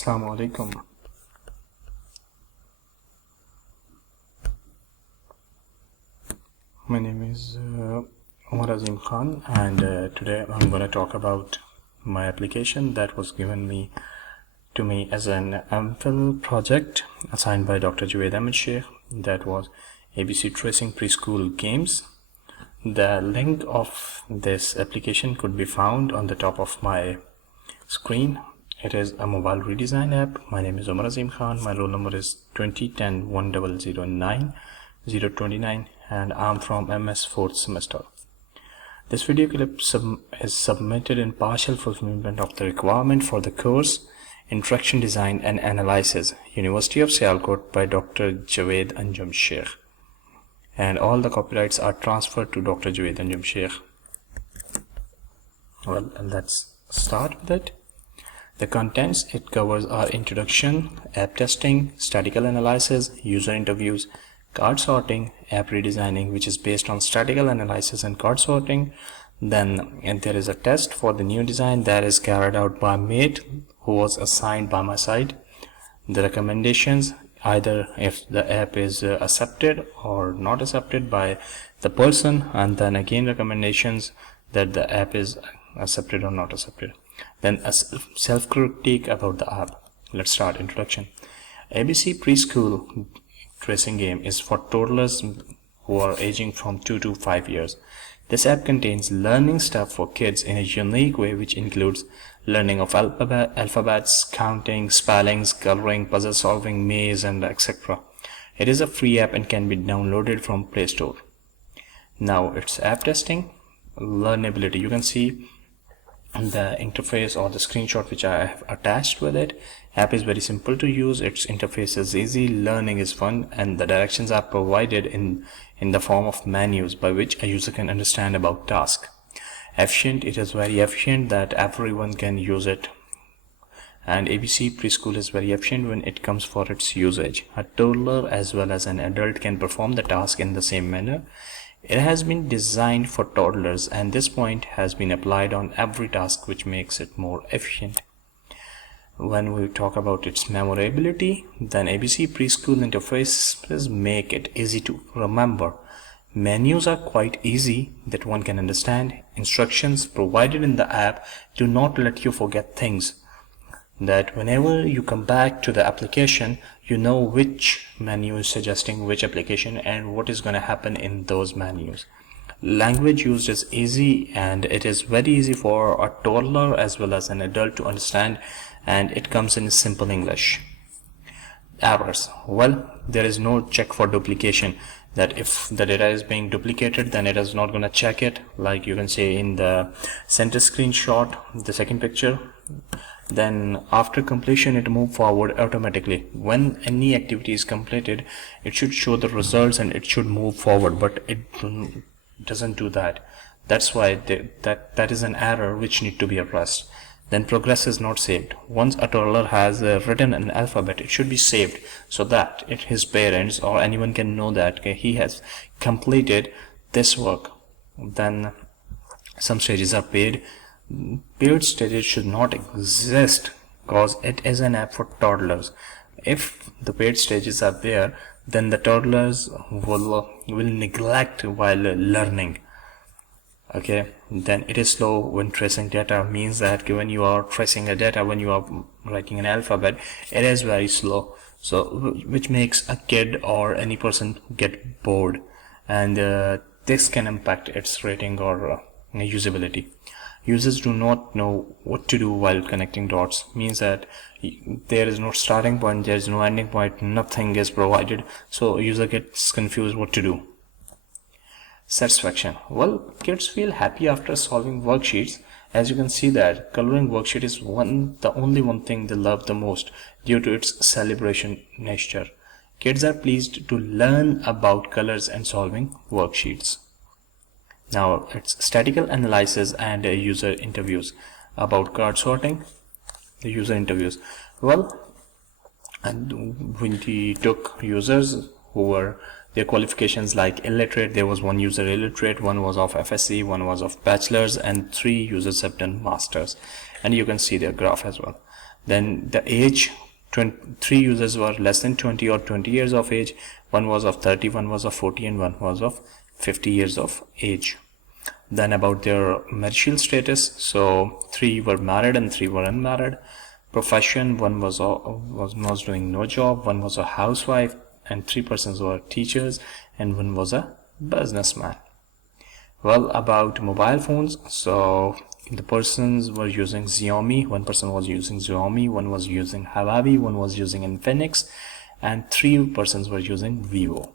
Assalamu alaikum. My name is Umar Azim Khan, and today I'm going to talk about my application that was given to me as an MPhil project assigned by Dr. Javed Ahmed Sheikh. That was ABC Tracing Preschool Games. The link of this application could be found on the top of my screen. It is a mobile redesign app. My name is Umar Azim Khan. My roll number is 2010-1009-029, and I'm from MS 4th semester. This video clip is submitted in partial fulfillment of the requirement for the course Interaction Design and Analysis, University of Sialkot, by Dr. Javed Anjum Sheikh. And all the copyrights are transferred to Dr. Javed Anjum Sheikh. Well, let's start with it. The contents it covers are introduction, app testing, statistical analysis, user interviews, card sorting, app redesigning, which is based on statistical analysis and card sorting. Then there is a test for the new design that is carried out by mate who was assigned by my side. The recommendations, either if the app is accepted or not accepted by the person, and then again recommendations that the app is accepted or not accepted. Then a self-critique about the app. Let's start. Introduction. ABC Preschool Tracing Game is for toddlers who are aging from 2 to 5 years. This app contains learning stuff for kids in a unique way, which includes learning of alphabets, counting, spellings, coloring, puzzle solving, maze, and etc. It is a free app and can be downloaded from Play Store. Now it's app testing. Learnability. You can see the interface or the screenshot which I have attached with it. App is very simple to use, its interface is easy, learning is fun, and the directions are provided in the form of menus by which a user can understand about task. Efficient, it is very efficient that everyone can use it, and ABC Preschool is very efficient when it comes for its usage. A toddler as well as an adult can perform the task in the same manner. It has been designed for toddlers, and this point has been applied on every task, which makes it more efficient. When we talk about its memorability, then ABC Preschool interfaces make it easy to remember. Menus are quite easy that one can understand. Instructions provided in the app do not let you forget things. That whenever you come back to the application, you know which menu is suggesting which application and what is going to happen in those menus. Language used is easy, and it is very easy for a toddler as well as an adult to understand, and it comes in simple English. Errors. Well, there is no check for duplication, that if the data is being duplicated, then it is not going to check it, like you can say in the center screenshot, the second picture. Then after completion, it moves forward automatically. When any activity is completed, it should show the results and it should move forward, but it doesn't do that. That's why that is an error which need to be addressed. Then progress is not saved. Once a toddler has written an alphabet, it should be saved so that his parents or anyone can know that he has completed this work. Then some stages are paid. Paid stages should not exist because it is an app for toddlers. If the paid stages are there, then the toddlers will neglect while learning. Okay, then it is slow when tracing data, means that when you are tracing a data, when you are writing an alphabet, it is very slow, so which makes a kid or any person get bored, and this can impact its rating or usability. Users do not know what to do while connecting dots, means that there is no starting point, there is no ending point, nothing is provided, so user gets confused what to do. Satisfaction. Well, kids feel happy after solving worksheets. As you can see that coloring worksheet is the only one thing they love the most due to its celebration nature. Kids are pleased to learn about colors and solving worksheets. Now it's statistical analysis and user interviews. About card sorting, the user interviews. Well, and when we took users who were their qualifications like illiterate, there was one user illiterate, one was of FSC, one was of bachelor's, and 3 users have done masters, and you can see their graph as well. Then the age, 3 users were less than 20 or 20 years of age, one was of 30, one was of 40, and one was of 50 years of age. Then about their marital status, so 3 were married and 3 were unmarried. Profession, one was doing no job, one was a housewife, and 3 persons were teachers, and one was a businessman. Well, about mobile phones, so the persons were using Xiaomi, one person was using Xiaomi, one was using Huawei, one was using Infinix, and 3 persons were using Vivo.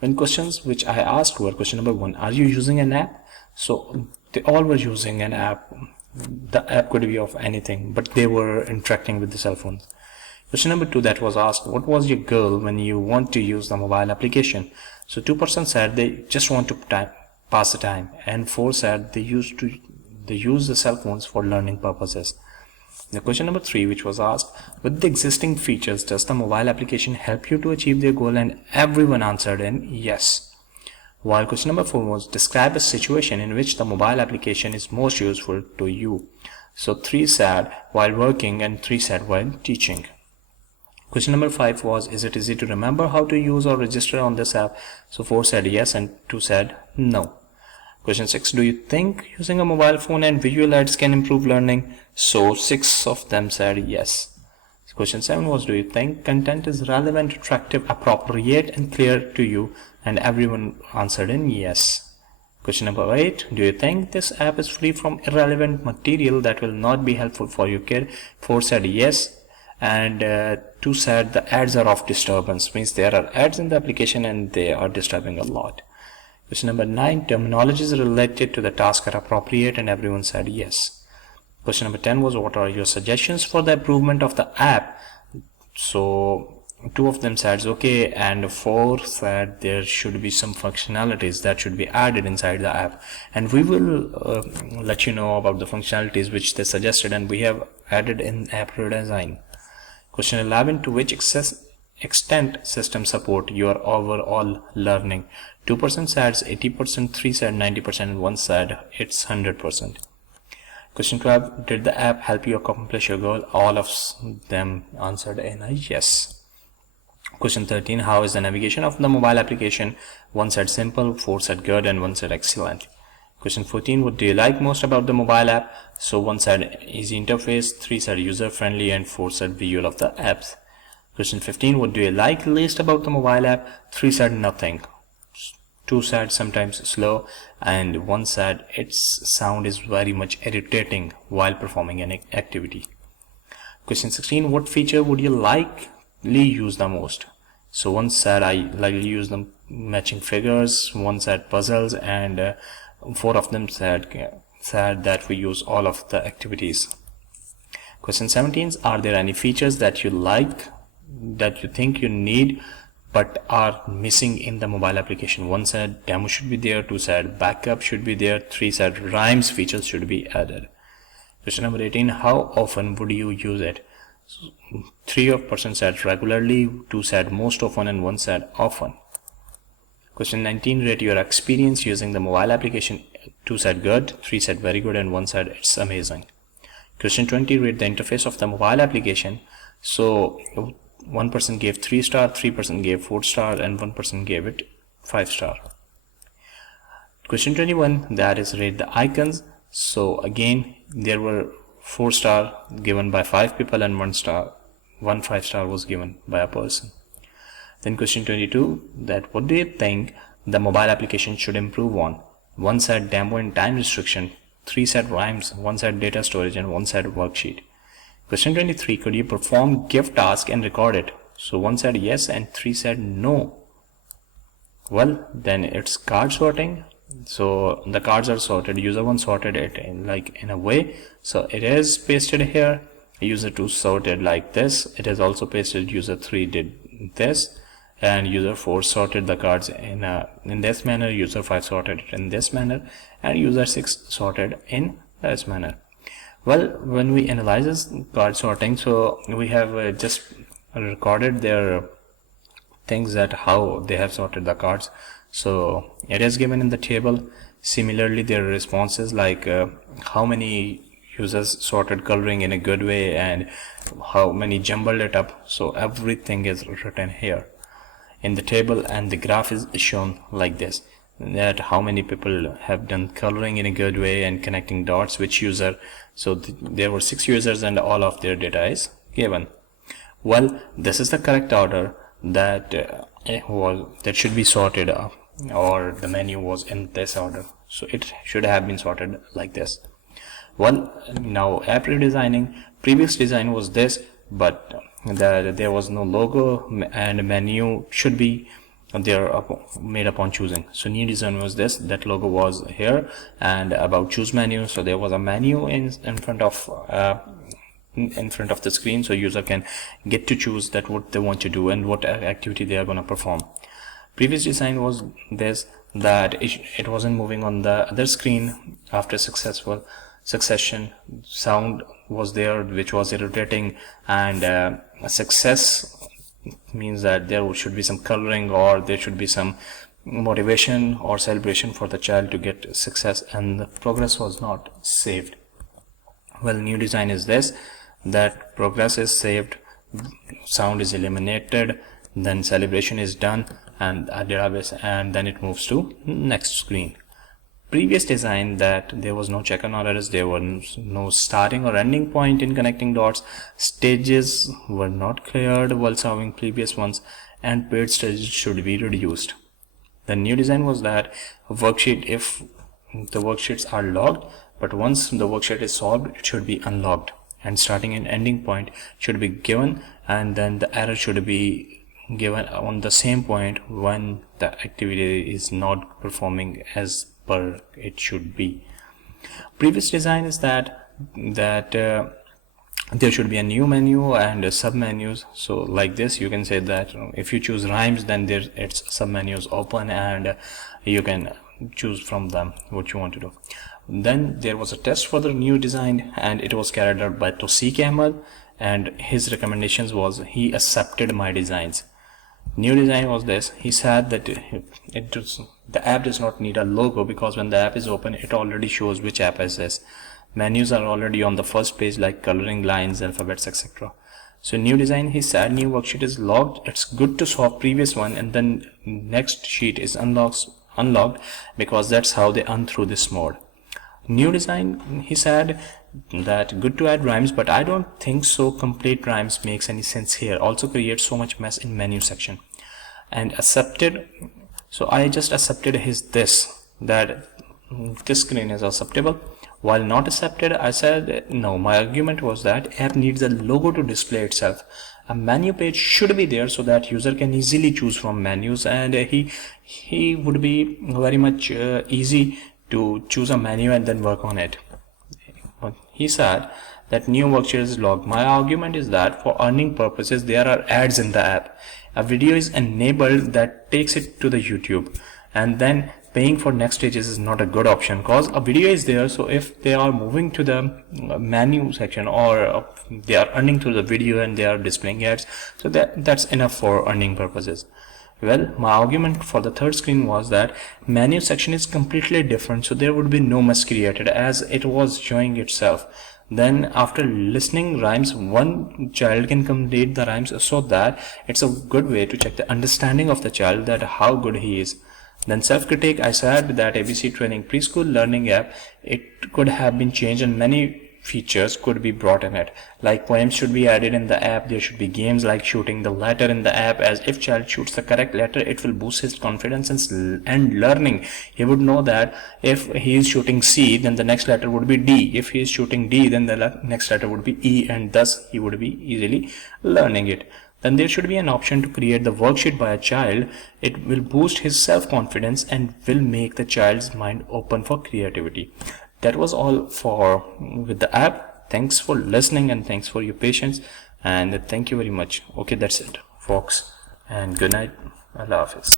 When questions which I asked were, question number 1, are you using an app? So they all were using an app. The app could be of anything, but they were interacting with the cell phones. Question number 2 that was asked, what was your goal when you want to use the mobile application? So 2 persons said they just want to pass the time, and 4 said they use the cell phones for learning purposes. The question number 3 which was asked, with the existing features, does the mobile application help you to achieve their goal? And everyone answered in yes. While question number 4 was, describe a situation in which the mobile application is most useful to you. So 3 said while working and 3 said while teaching. Question number 5 was, is it easy to remember how to use or register on this app? So 4 said yes and 2 said no. Question 6, do you think using a mobile phone and visual aids can improve learning? So 6 of them said yes. Question 7 was, do you think content is relevant, attractive, appropriate, and clear to you? And everyone answered in yes. Question number 8, do you think this app is free from irrelevant material that will not be helpful for your kid? 4 said yes, and 2 said the ads are of disturbance, means there are ads in the application and they are disturbing a lot. Question number 9, terminologies related to the task are appropriate, and everyone said yes. Question number 10 was, what are your suggestions for the improvement of the app? So 2 of them said okay, and 4 said there should be some functionalities that should be added inside the app, and we will let you know about the functionalities which they suggested, and we have added in app redesign. Question 11, to which extent system support your overall learning? 2% said 80%, 3 said 90%, and 1 said it's 100%. Question 12, did the app help you accomplish your goal? All of them answered in a yes. Question 13, how is the navigation of the mobile application? 1 said simple, 4 said good, and 1 said excellent. Question 14, what do you like most about the mobile app? So 1 said easy interface, 3 said user friendly, and 4 said visual of the apps. Question 15, what do you like least about the mobile app? 3 said nothing, 2 said sometimes slow, and 1 said its sound is very much irritating while performing an activity. Question 16, what feature would you likely use the most? So 1 said I likely use the matching figures, 1 said puzzles, and 4 of them said that we use all of the activities. Question 17, are there any features that you like, that you think you need but are missing in the mobile application? 1 said demo should be there, 2 said backup should be there, 3 said rhymes features should be added. Question number 18, how often would you use it? 3% said regularly, 2 said most often, and 1 said often. Question 19, rate your experience using the mobile application. 2 said good, 3 said very good, and 1 said it's amazing. Question 20, rate the interface of the mobile application. So 1 person gave 3 star, 3 person gave 4 star, and 1 person gave it 5 star. Question 21, that is rate the icons. So again there were 4 star given by 5 people, and 1 5-star was given by a person. Then question 22, that what do you think the mobile application should improve on? 1 said demo and time restriction, 3 said rhymes, 1 said data storage, and 1 said worksheet. Question 23, could you perform gift task and record it? So 1 said yes and 3 said no. Well, then it's card sorting. So the cards are sorted, user 1 sorted it in a way, so it is pasted here. User 2 sorted like this, it is also pasted. User 3 did this, and user 4 sorted the cards in this manner. User 5 sorted it in this manner, and user 6 sorted in this manner. Well, when we analyze this card sorting, so we have just recorded their things, that how they have sorted the cards. So it is given in the table. Similarly, their responses, like how many users sorted coloring in a good way and how many jumbled it up. So everything is written here in the table, and the graph is shown like this, that how many people have done coloring in a good way and connecting dots, which user. So there were 6 users and all of their data is given. Well, this is the correct order that that should be sorted, or the menu was in this order, so it should have been sorted like this. Well, now app redesigning, previous design was this, but there was no logo, and menu should be there made upon choosing. So new design was this, that logo was here, and about choose menu, so there was a menu in front of the screen, so user can get to choose that what they want to do and what activity they are going to perform. Previous design was this, that it wasn't moving on the other screen after successful succession. Sound was there which was irritating, and a success means that there should be some coloring, or there should be some motivation or celebration for the child to get success, and the progress was not saved. Well, new design is this, that progress is saved, sound is eliminated, then celebration is done, and a database, and then it moves to next screen. Previous design, that there was no check on errors, there was no starting or ending point in connecting dots, stages were not cleared while solving previous ones, and paired stages should be reduced. The new design was that a worksheet, if the worksheets are logged, but once the worksheet is solved, it should be unlocked, and starting and ending point should be given, and then the error should be given on the same point when the activity is not performing as per it should be. Previous design is that there should be a new menu and sub menus. So like this, you can say that if you choose rhymes, then its sub menus open, and you can choose from them what you want to do. Then there was a test for the new design, and it was carried out by Tosik Ahmed, and his recommendations was he accepted my designs. New design was this, he said that the app does not need a logo, because when the app is open, it already shows which app is this. Menus are already on the first page, like coloring, lines, alphabets, etc. So new design, he said new worksheet is logged, it's good to solve previous one, and then next sheet is unlocked, because that's how they unthrough this mode. New design, he said that good to add rhymes, but I don't think so complete rhymes makes any sense here, also creates so much mess in menu section. And accepted, so I just accepted that this screen is acceptable. While not accepted, I said no, my argument was that app needs a logo to display itself. A menu page should be there so that user can easily choose from menus, and he would be very much easy to choose a menu and then work on it. But he said that new worksheet is logged. My argument is that for earning purposes, there are ads in the app. A video is enabled that takes it to the YouTube, and then paying for next stages is not a good option, because a video is there. So if they are moving to the menu section, or they are earning through the video and they are displaying ads, so that's enough for earning purposes. Well, my argument for the third screen was that menu section is completely different, so there would be no mess created as it was showing itself. Then after listening rhymes, one child can complete the rhymes, so that it's a good way to check the understanding of the child, that how good he is. Then self-critique, I said that ABC Training Preschool Learning app, it could have been changed, and many features could be brought in it, like poems should be added in the app. There should be games like shooting the letter in the app, as if child shoots the correct letter, it will boost his confidence and learning. He would know that if he is shooting C, then the next letter would be D. If he is shooting D, then the next letter would be E, and thus he would be easily learning it. Then there should be an option to create the worksheet by a child. It will boost his self-confidence and will make the child's mind open for creativity. That was all for with the app. Thanks for listening, and thanks for your patience, and thank you very much. Okay, that's it folks, and good night. Allah Hafiz.